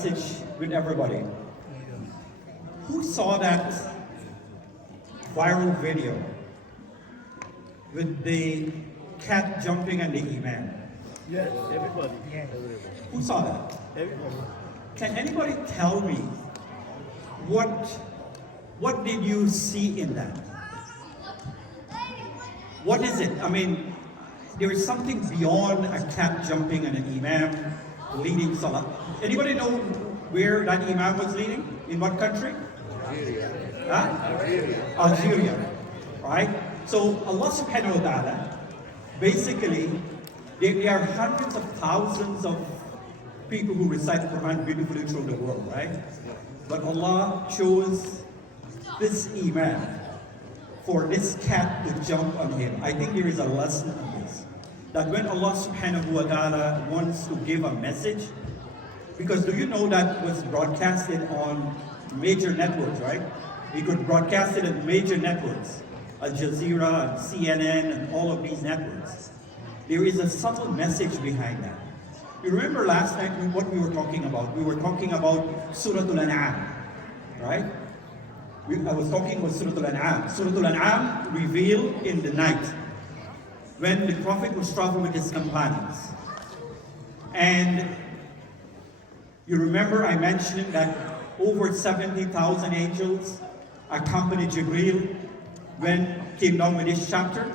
message with everybody. Who saw that viral video with the cat jumping and the imam? Yes, everybody. Yes. Who saw that? Everybody. Can anybody tell me what did you see in that? What is it? I mean, there is something beyond a cat jumping and an imam leading salah. Anybody know where that imam was leading? In what country? Algeria. Huh? Algeria. Right? So Allah subhanahu wa ta'ala, basically, there are hundreds of thousands of people who recite the Quran beautifully through the world, right? But Allah chose this imam for this cat to jump on him. I think there is a lesson in this. That when Allah subhanahu wa ta'ala wants to give a message, because do you know that was broadcasted on major networks, right? It could broadcast it on major networks, Al Jazeera, and CNN, and all of these networks. There is a subtle message behind that. You remember last night what we were talking about? We were talking about Surah Al-An'am, right? I was talking about Surah Al-An'am. Surah Al-An'am revealed in the night when the Prophet was traveling with his companions. And you remember I mentioned that over 70,000 angels accompanied Jibreel when came down with this chapter.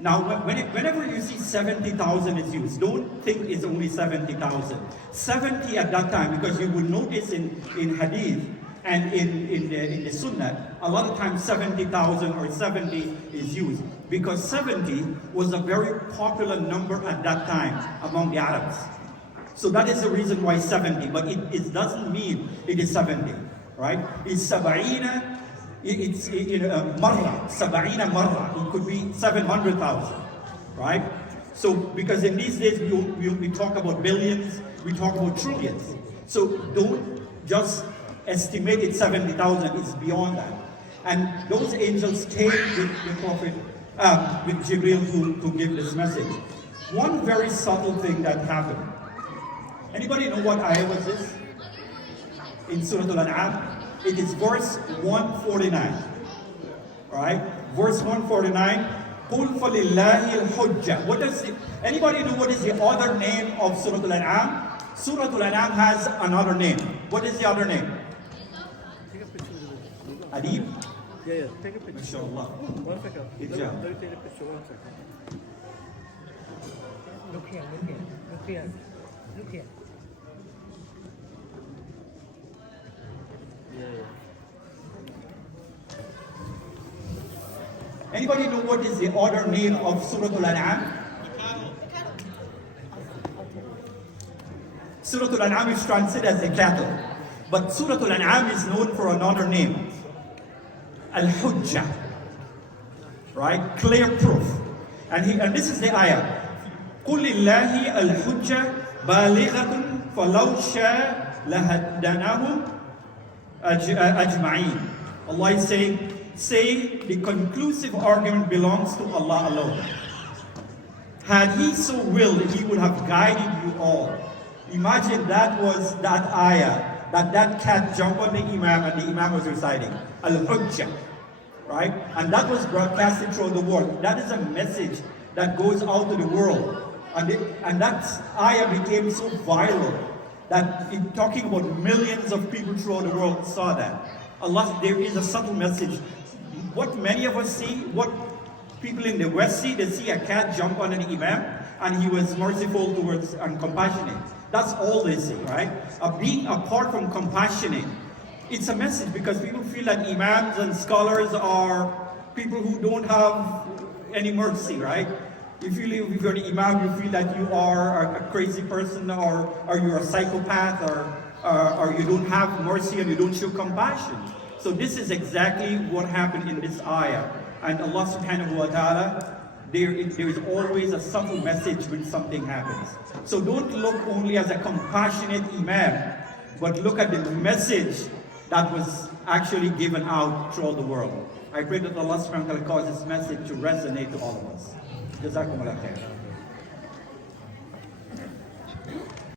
Now, whenever you see 70,000 is used, don't think it's only 70,000. 70 at that time, because you will notice in Hadith and in the Sunnah, a lot of times 70,000 or 70 is used, because 70 was a very popular number at that time among the Arabs. So that is the reason why 70, but it doesn't mean it is 70, right? It's sab'ina. It's marra, sab'ina marra. It could be 700,000, right? So because in these days we talk about billions, we talk about trillions. So don't just estimate it 70,000. It's beyond that. And those angels came with the Prophet, with Jibreel to give this message. One very subtle thing that happened. Anybody know what ayah was this? In Surah Al-An'am? It is verse 149. Right? Verse 149. قُلْ فَلِلَّهِ الْحُجَّةِ. What does it, anybody know what is the other name of Surah Al-An'am? Surah Al-An'am has another name. What is the other name? Take a picture of it. Adib? Yeah, take a picture. Mashallah. One second. Good Let job. me take a picture. 1 second. Look here, look here, look here, look here. Yeah. Anybody know what is the other name of Surah Al-An'am? Surah Al-An'am is translated as the cattle. But Surah Al-An'am is known for another name. Al-Hujjah. Right? Clear proof. And this is the ayah. قُلْ لِلَّهِ الْحُجَّةِ بَالِغَةٌ فَلَوْ شَاءَ لَهَدَّنَاهُمْ ajma'een. Allah is saying, say the conclusive argument belongs to Allah alone. Had He so willed, He would have guided you all. Imagine that was that ayah, that cat jumped on the imam and the imam was reciting Al-Hujjah, right? And that was broadcasted throughout the world. That is a message that goes out to the world. And that ayah became so viral that in talking about millions of people throughout the world saw that. Allah, there is a subtle message. What many of us see, what people in the West see, they see a cat jump on an imam and he was merciful towards and compassionate. That's all they see, right? Being apart from compassionate, it's a message because people feel that imams and scholars are people who don't have any mercy, right? If you're an imam, you feel that you are a crazy person or you're a psychopath or you don't have mercy and you don't show compassion. So this is exactly what happened in this ayah. And Allah subhanahu wa ta'ala, there is always a subtle message when something happens. So don't look only as a compassionate imam, but look at the message that was actually given out throughout the world. I pray that Allah subhanahu wa ta'ala cause this message to resonate to all of us. Jazakumullah khair.